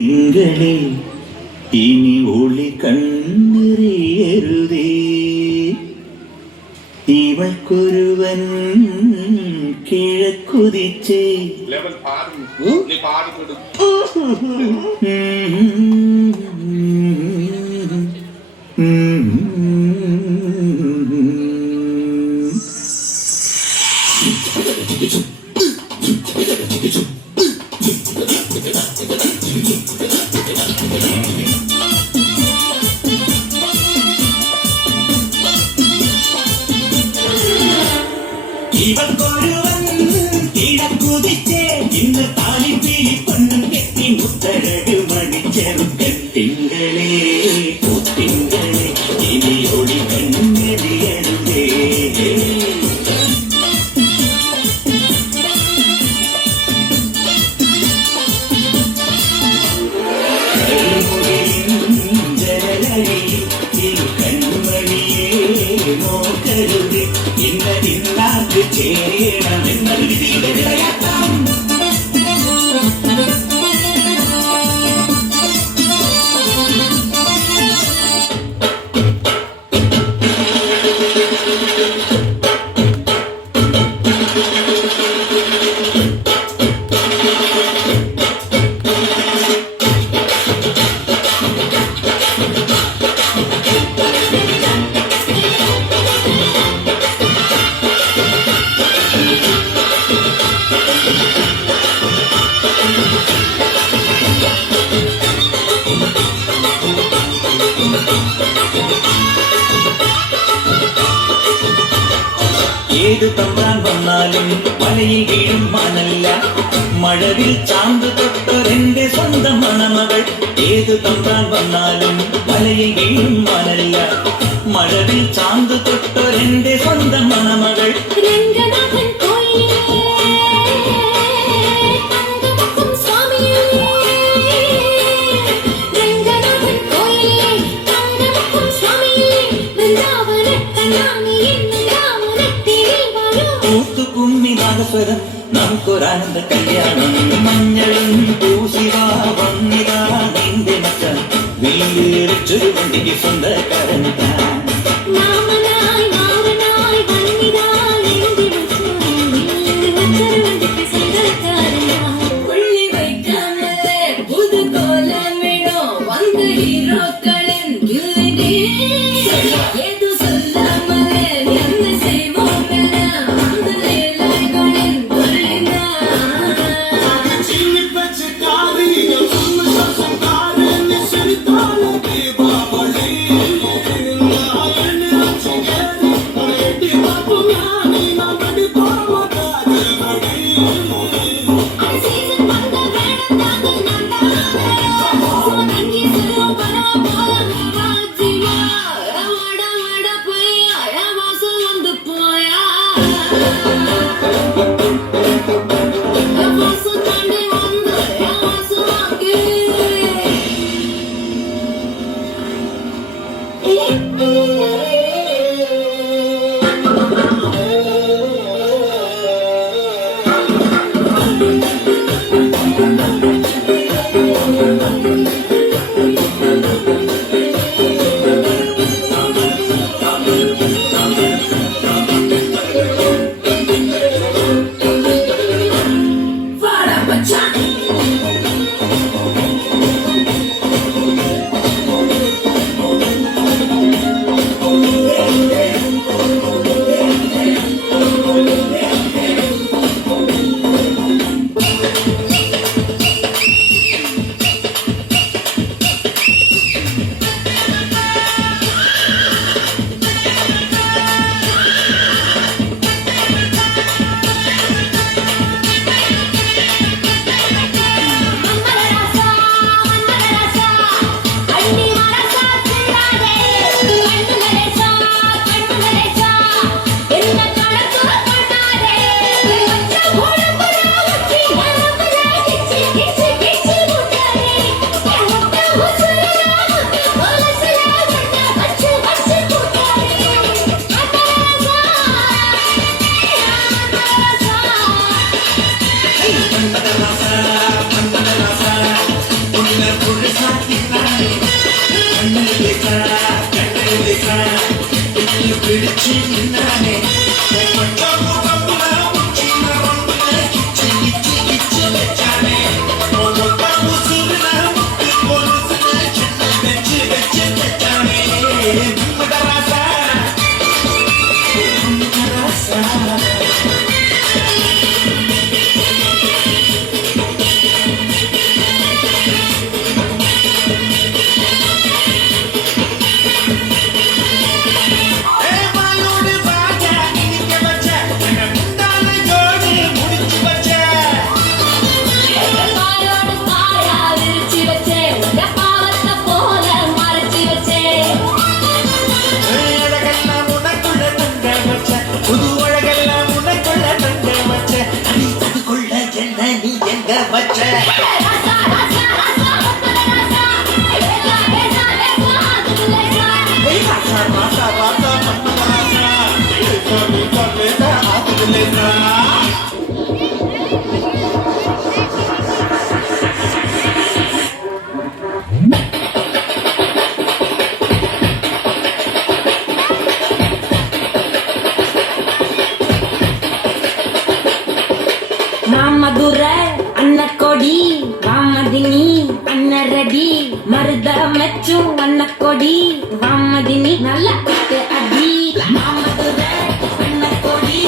തിങ്കളെ ഇനി ഒളി കണ്ണെറിയരുതേ, ഇവൾക്കൊരുവൻ കിഴക്കുതിച്ചേ. ഇവൾക്കൊരുവൻ കിഴക്കുതിച്ചേ, ഇന്ന് താലിപ്പീലി പൊന്നും കെട്ടി മുത്തഴക് മണിച്ചെറുക്കൻ. തിങ്കളേ തിങ്കളെ ഇനി ഒളി കണ്ണെറിയരുതേ. നോക്കരുത് ഇന്നതിന്നാക്ക് ചേരണമെന്നത് വിധിയുടെ വിളയാട്ടം. ഏത് തമ്പാൻ വന്നാലും മലയിൽ വീഴും മണല്ല, മഴവിൽ ചാന്ത് തൊട്ടൊരെന്റെ സ്വന്തം മണമകൾ. ഏത് തമ്പാൻ വന്നാലും മലയിൽ വീഴും മണല്ല, മഴവിൽ ചാന്ത് തൊട്ടൊരെന്റെ സ്വന്തം മണമകൾ. ൂത്തുകുമ്മിനാഗസ്വരം നമുക്കൊരാനന്ദ കല്യാണം. മഞ്ഞളും പൂശിവാ വന്നിതാ നിന്റെ മക്കൾ, വീടിച്ചൊരു വണ്ടിക്ക് സ്വന്തക്കാരൻ. வச்சு நின்னானே கொஞ்சம் முகப்புல உச்சில ஒன்றுல கிச்சு கிச்சு கிச்சு வச்சானே ஒவ்வொரு உசுருல முத்து கொலுசுல சின்ன வச்சு வச்சு வச்சானே மதராசா மதராசா மதுரை அன்ன கொடி வாமதினி அன்ன ரெடி மருத மெச்சும் அன்ன கொடி வாமதினி நல்ல அடி மதுரை அன்ன கொடி